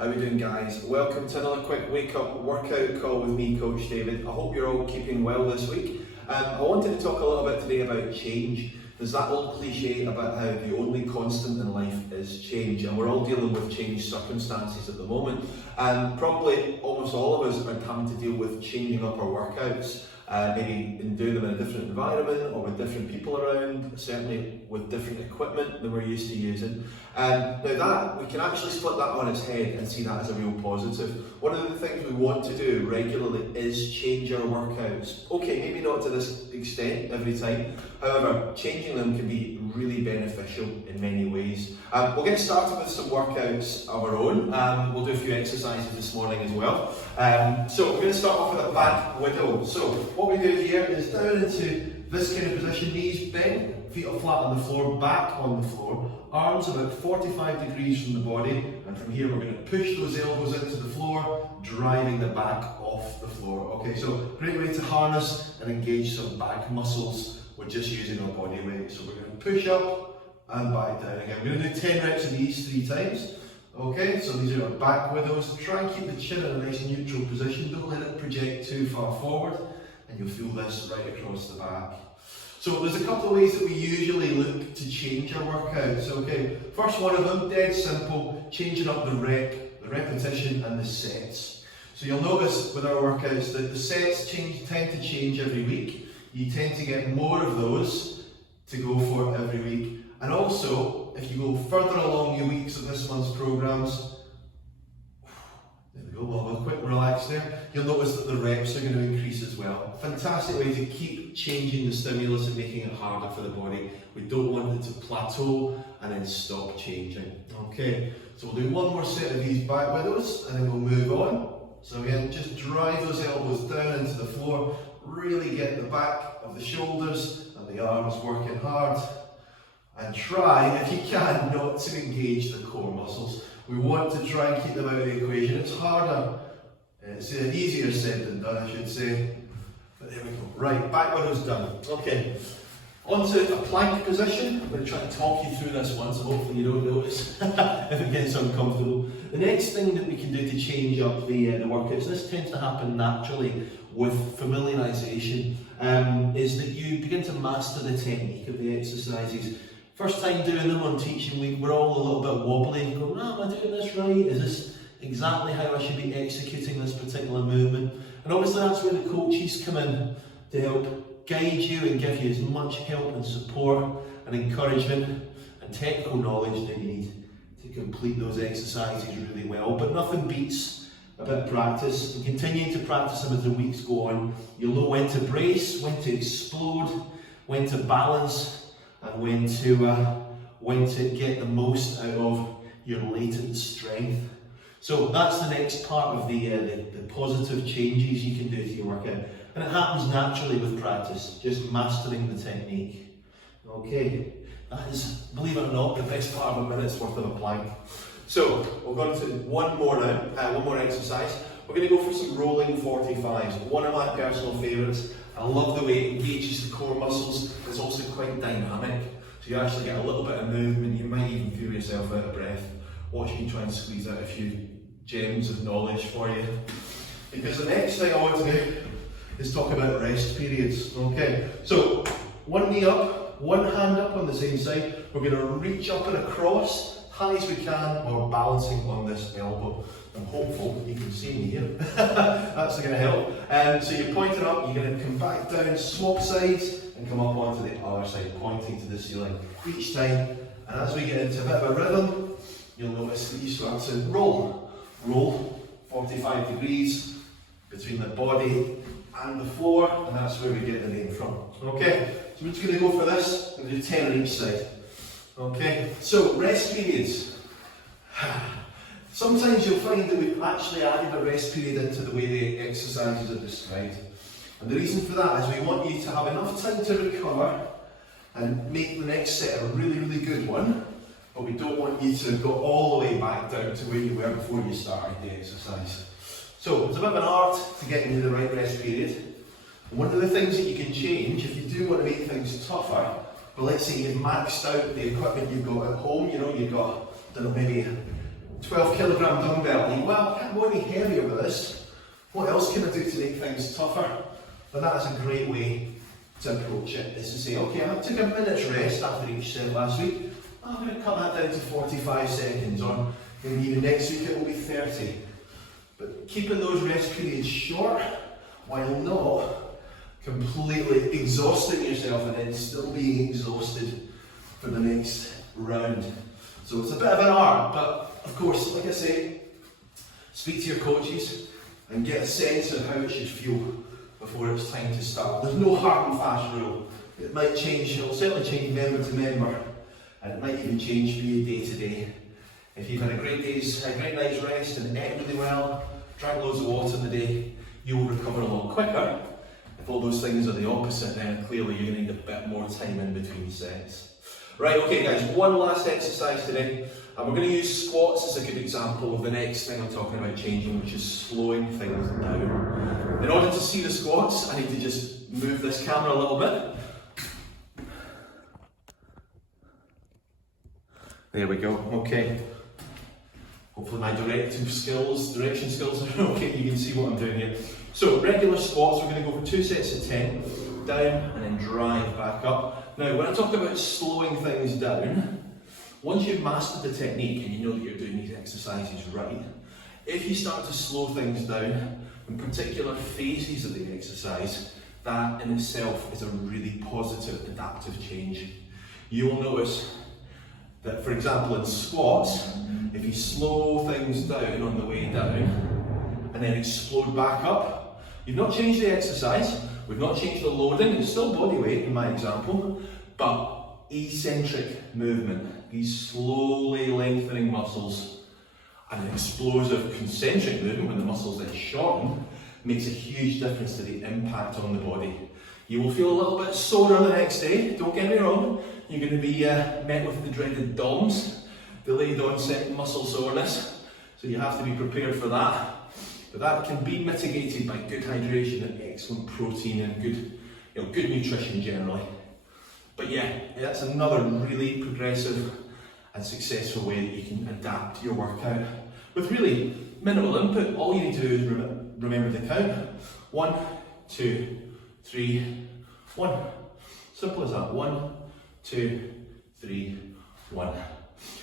How are we doing, guys? Welcome to another quick wake-up workout call with me, Coach David. I hope you're all keeping well this week. I wanted to talk a little bit today about change. There's that old cliche about how the only constant in life is change, and we're all dealing with changed circumstances at the moment. And probably almost all of us are having to deal with changing up our workouts. Maybe in doing them in a different environment or with different people around, certainly with different equipment than we're used to using. Now that, we can actually split that on its head and see that as a real positive. One of the things we want to do regularly is change our workouts. Okay, maybe not to this extent every time, however, changing them can be really beneficial in many ways. We'll get started with some workouts of our own. We'll do a few exercises this morning as well. So we're going to start off with a back widow. So what we do here is down into this kind of position, knees bent, feet are flat on the floor, back on the floor, arms about 45 degrees from the body, and from here we're going to push those elbows into the floor, driving the back off the floor. Okay, so great way to harness and engage some back muscles with just using our body weight. So we're going to push up and back down again. We're going to do 10 reps of these 3 times. Okay, so these are our back widows. Try and keep the chin in a nice neutral position. Don't let it project too far forward, and you'll feel this right across the back. So there's a couple of ways that we usually look to change our workouts. Okay, first one of them, dead simple, changing up the repetition and the sets. So you'll notice with our workouts that the sets tend to change every week. You tend to get more of those to go for every week. And also, if you go further along your weeks of this month's programs, there we go, we'll have a quick relax there. You'll notice that the reps are going to increase as well. Fantastic way to keep changing the stimulus and making it harder for the body. We don't want it to plateau and then stop changing. Okay, so we'll do one more set of these back widows and then we'll move on. So again, just drive those elbows down into the floor, really get the back of the shoulders and the arms working hard. And try, if you can, not to engage the core muscles. We want to try and keep them out of the equation. It's harder, it's easier said than done, I should say. But there we go. Right, back widows done. Okay, onto a plank position. I'm going to try to talk you through this one, so hopefully you don't notice if it gets uncomfortable. The next thing that we can do to change up the workouts, this tends to happen naturally with familiarisation, is that you begin to master the technique of the exercises. First time doing them on teaching week, we're all a little bit wobbly, going, am I doing this right? Is this exactly how I should be executing this particular movement? And obviously that's where the coaches come in to help guide you and give you as much help and support and encouragement and technical knowledge that you need to complete those exercises really well. But nothing beats a bit of practice, and continuing to practice them as the weeks go on. You'll know when to brace, when to explode, when to balance, and when to get the most out of your latent strength. So that's the next part of the positive changes you can do to your workout. And it happens naturally with practice, just mastering the technique. Okay, that is, believe it or not, the best part of a minute's worth of a plank. So we'll go on to one more now, one more exercise. We're going to go for some rolling 45s, one of my personal favourites. I love the way it engages the core muscles. It's also quite dynamic, so you actually get a little bit of movement. You might even feel yourself out of breath. Watch me try and squeeze out a few gems of knowledge for you. Because the next thing I want to do is talk about rest periods. Okay, so one knee up, one hand up on the same side. We're going to reach up and across, high as we can, while balancing on this elbow. I'm hopeful you can see me here. That's going to help. So you're pointing up, you're going to come back down, swap sides, and come up onto the other side, pointing to the ceiling each time. And as we get into a bit of a rhythm, you'll notice that you start to roll. Roll 45 degrees between the body and the floor, and that's where we get the name from. Okay, so we're just going to go for this. We're going to do 10 on each side. Okay, so rest periods. Sometimes you'll find that we've actually added a rest period into the way the exercises are described. And the reason for that is we want you to have enough time to recover and make the next set a really, really good one, but we don't want you to go all the way back down to where you were before you started the exercise. So it's a bit of an art to get into the right rest period. And one of the things that you can change, if you do want to make things tougher, but let's say you've maxed out the equipment you've got at home, you know, you've got, I don't know, maybe 12 kilogram dumbbell. Well, I can't go any heavier with this. What else can I do to make things tougher? But that is a great way to approach it, is to say, okay, I took a minute's rest after each set last week. I'm going to cut that down to 45 seconds, or maybe even next week it will be 30. But keeping those rest periods short, while not completely exhausting yourself and then still being exhausted for the next round. So it's a bit of an art, but of course, like I say, speak to your coaches and get a sense of how it should feel before it's time to start. There's no hard and fast rule. It might change, it'll certainly change member to member, and it might even change for you day to day. If you've had a great night's rest and ate really well, drank loads of water in the day, you will recover a lot quicker. If all those things are the opposite, then clearly you're going to need a bit more time in between sets. Right, okay guys, one last exercise today, and we're going to use squats as a good example of the next thing I'm talking about changing, which is slowing things down. In order to see the squats, I need to just move this camera a little bit. There we go, okay. Hopefully my direction skills are okay, you can see what I'm doing here. So, regular squats, we're going to go for 2 sets of 10, down and then drive back up. Now, when I talk about slowing things down, once you've mastered the technique and you know that you're doing these exercises right, if you start to slow things down in particular phases of the exercise, that in itself is a really positive adaptive change. You'll notice that, for example, in squats, if you slow things down on the way down and then explode back up, you've not changed the exercise, we've not changed the loading, it's still body weight in my example, but eccentric movement, these slowly lengthening muscles, and an explosive concentric movement when the muscles then shorten, makes a huge difference to the impact on the body. You will feel a little bit sorer the next day, don't get me wrong, you're going to be met with the dreaded DOMS, delayed onset muscle soreness, so you have to be prepared for that. But that can be mitigated by good hydration and excellent protein and good nutrition generally. But yeah, that's another really progressive and successful way that you can adapt your workout with really minimal input. All you need to do is remember the count. 1, 2, 3, 1. Simple as that. 1, 2, 3, 1.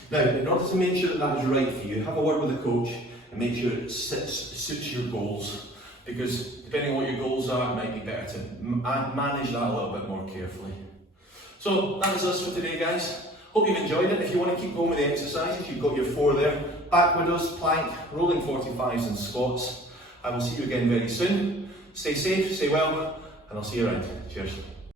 Now, in order to make sure that that is right for you, have a word with the coach and make sure it suits your goals. Because depending on what your goals are, it might be better to manage that a little bit more carefully. So that is us for today, guys. Hope you've enjoyed it. If you want to keep going with the exercises, you've got your 4 there. Back widows, plank, rolling 45s and squats. I will see you again very soon. Stay safe, stay well, and I'll see you around. Cheers.